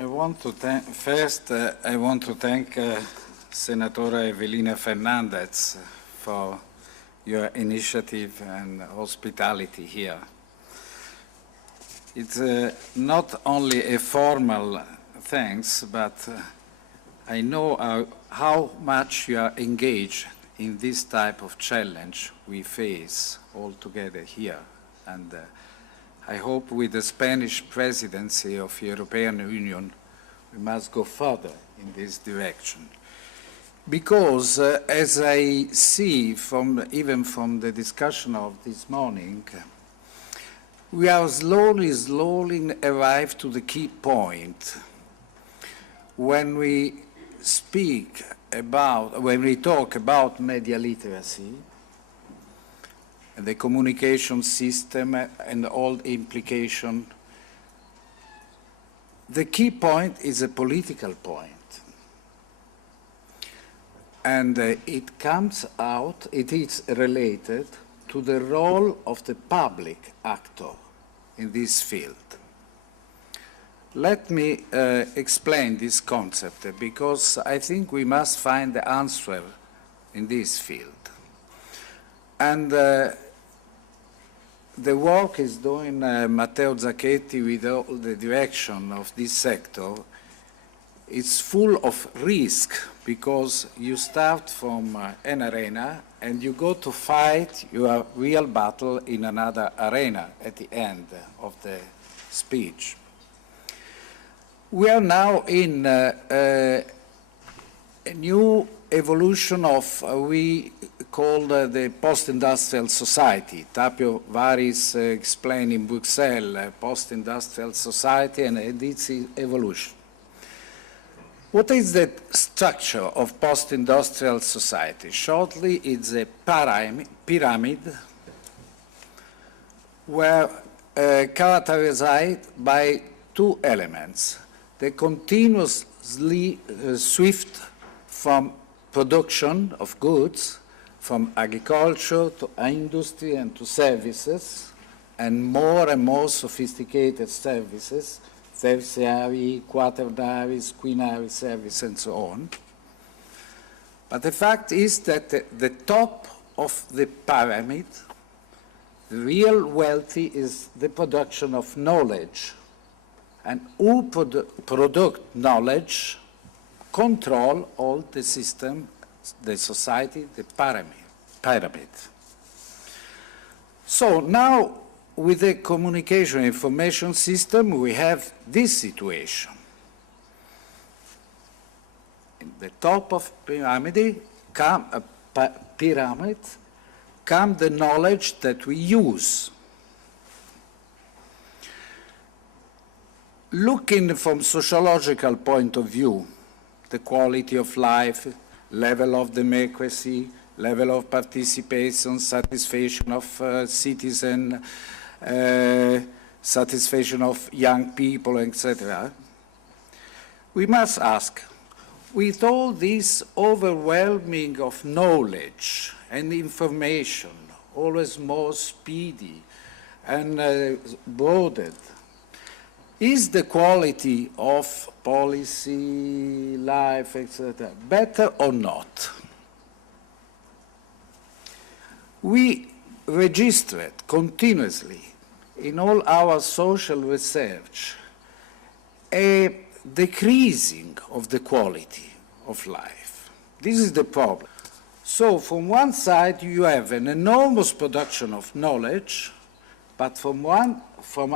I want to thank Senator Evelina Fernandez for your initiative and hospitality here. It's not only a formal thanks, but I know how much you are engaged in this type of challenge we face all together here. And I hope with the Spanish presidency of the European Union, we must go further in this direction. Because as I see even from the discussion of this morning, we have slowly arrived to the key point when we talk about media literacy, the communication system and all the implication. The key point is a political point. And it is related to the role of the public actor in this field. Let me explain this concept, because I think we must find the answer in this field. And the work is doing Matteo Zacchetti with all the direction of this sector. It's full of risk, because you start from an arena and you go to fight your real battle in another arena at the end of the speech. We are now in a new evolution of we call the post-industrial society. Tapio Varis explained in Bruxelles, post-industrial society and its evolution. What is the structure of post-industrial society? Shortly, it's a pyramid where characterized by two elements: the continuously swift from production of goods, from agriculture to industry and to services, and more sophisticated services, tertiary, quaternary, quinary service, and so on. But the fact is that the top of the pyramid, the real wealthy, is the production of knowledge. And who produce knowledge control all the system, the society, the pyramid. So now, with the communication information system, we have this situation. In the top of pyramid come the knowledge that we use. Looking from sociological point of view, the quality of life, level of democracy, level of participation, satisfaction of citizen, satisfaction of young people, etc. We must ask, with all this overwhelming of knowledge and information, always more speedy and broadened, is the quality of policy, life, etc., better or not? We registered continuously in all our social research a decreasing of the quality of life. This is the problem. So from one side you have an enormous production of knowledge, but from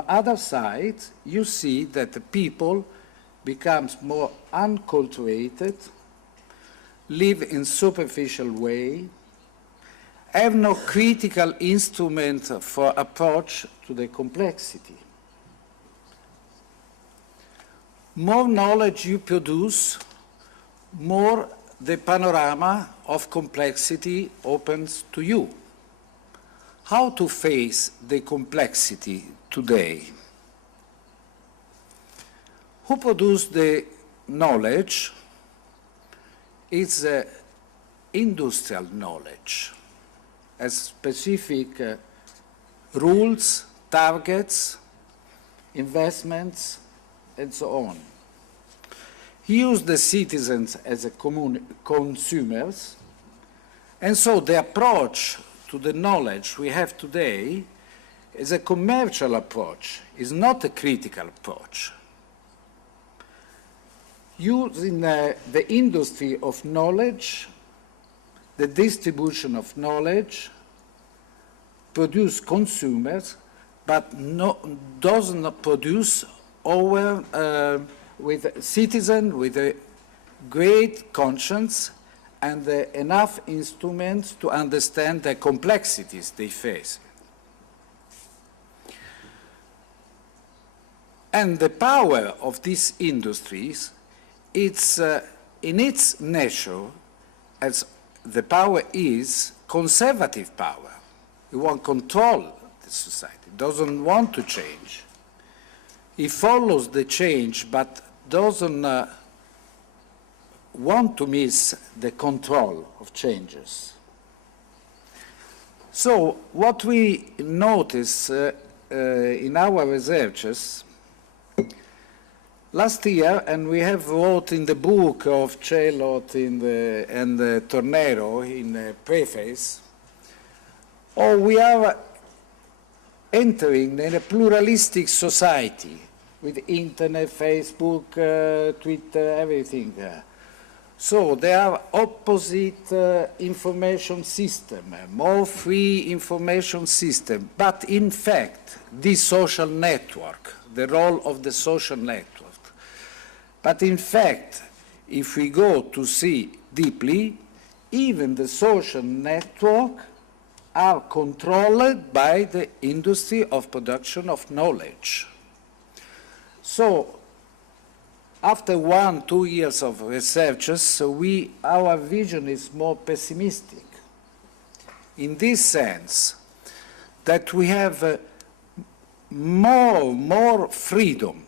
other side you see that the people becomes more uncultivated, live in superficial way, have no critical instrument for approach to the complexity. More knowledge you produce, more the panorama of complexity opens to you. How to face the complexity today? Who produced the knowledge? It's industrial knowledge, as specific rules, targets, investments, and so on. use the citizens as a consumers, and so the approach to the knowledge we have today is a commercial approach, is not a critical approach. Using the industry of knowledge, the distribution of knowledge, produce consumers, but does not produce with citizens with a great conscience and enough instruments to understand the complexities they face. And the power of these industries, it's in its nature, as the power is conservative power. It wants control the society, doesn't want to change. It follows the change, but doesn't want to miss the control of changes. So what we notice in our researches last year, and we have wrote in the book of Chelot and Tornero in the preface, we are entering in a pluralistic society with internet, Facebook, Twitter, everything. So there are opposite information system, more free information system, but in fact, this social network, the role of the social network. But in fact, if we go to see deeply, even the social network are controlled by the industry of production of knowledge. So after 1-2 years of researches, our vision is more pessimistic in this sense that we have more freedom,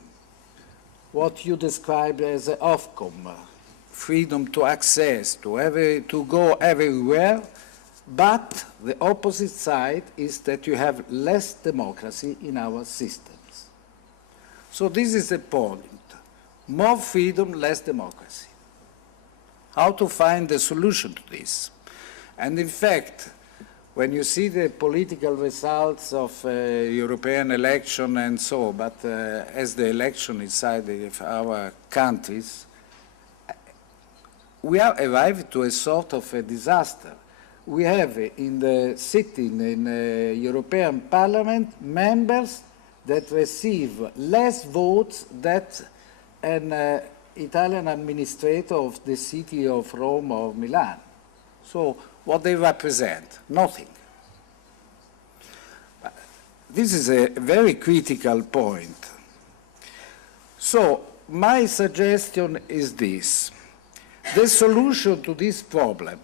what you described as an Ofcom, freedom to access, to go everywhere, but the opposite side is that you have less democracy in our systems. So this is the point. More freedom, less democracy. How to find the solution to this? And in fact, when you see the political results of European election and so, but as the election inside our countries, we are arrived to a sort of a disaster. We have in the sitting in the European Parliament members that receive less votes than an Italian administrator of the city of Rome or Milan. So what they represent? Nothing. This is a very critical point. So my suggestion is this. The solution to this problem,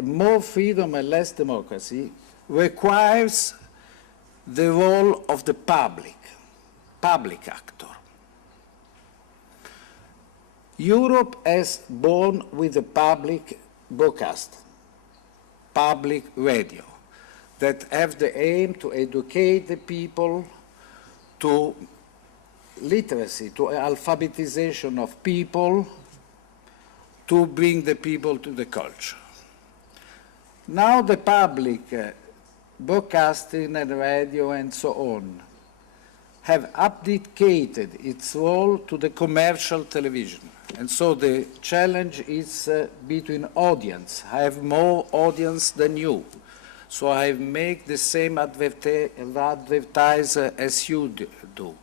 more freedom and less democracy, requires the role of the public actor. Europe is born with a public broadcast, public radio, that have the aim to educate the people, to literacy, to alphabetization of people, to bring the people to the culture. Now the public broadcasting and radio and so on have abdicated its role to the commercial television. And so the challenge is between audience. I have more audience than you. So I make the same advertise as you do.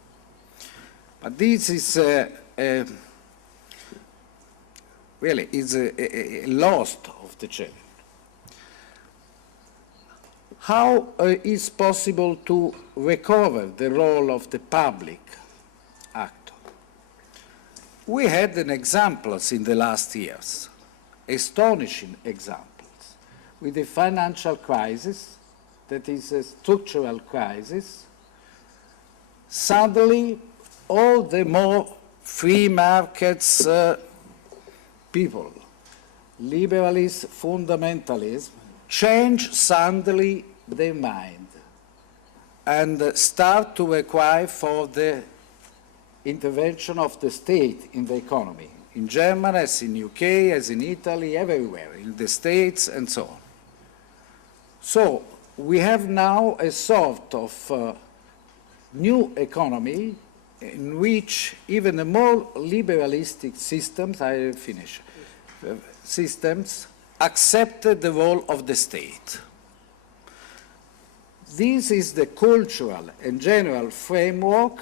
But this is really is a loss of the challenge. How is possible to recover the role of the public actor? We had an examples in the last years, astonishing examples. With the financial crisis, that is a structural crisis, suddenly all the more free markets people, liberalism, fundamentalism, change suddenly their mind and start to require for the intervention of the state in the economy, in Germany, as in UK, as in Italy, everywhere, in the States, and so on. So we have now a sort of new economy in which even the more liberalistic systems, systems accepted the role of the state. This is the cultural and general framework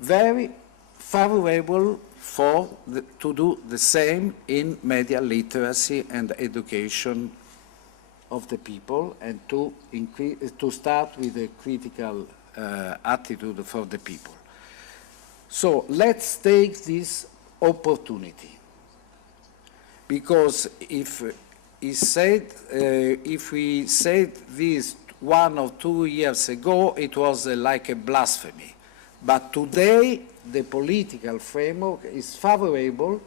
very favorable to do the same in media literacy and education of the people, and to start with a critical attitude for the people. So let's take this opportunity, because if we said this 1 or 2 years ago, it was like a blasphemy. But today, the political framework is favorable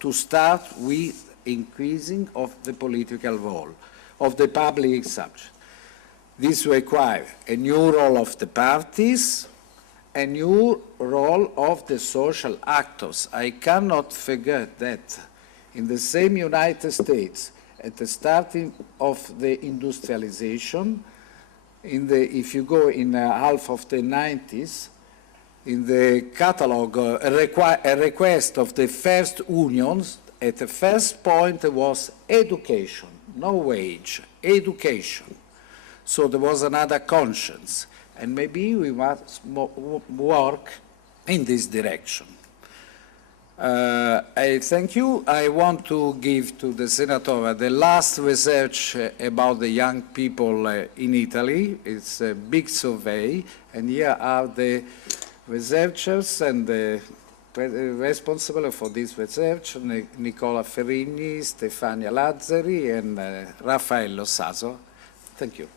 to start with increasing of the political role of the public subject. This requires a new role of the parties, a new role of the social actors. I cannot forget that in the same United States, at the starting of the industrialization, if you go in half of the 90s, in the catalog, a request of the first unions, at the first point was education, no wage, education. So there was another conscience, and maybe we must work in this direction. I thank you. I want to give to the Senator the last research about the young people in Italy. It's a big survey, and here are the researchers and the responsible for this research, Nicola Ferrini, Stefania Lazzari, and Raffaello Saso. Thank you.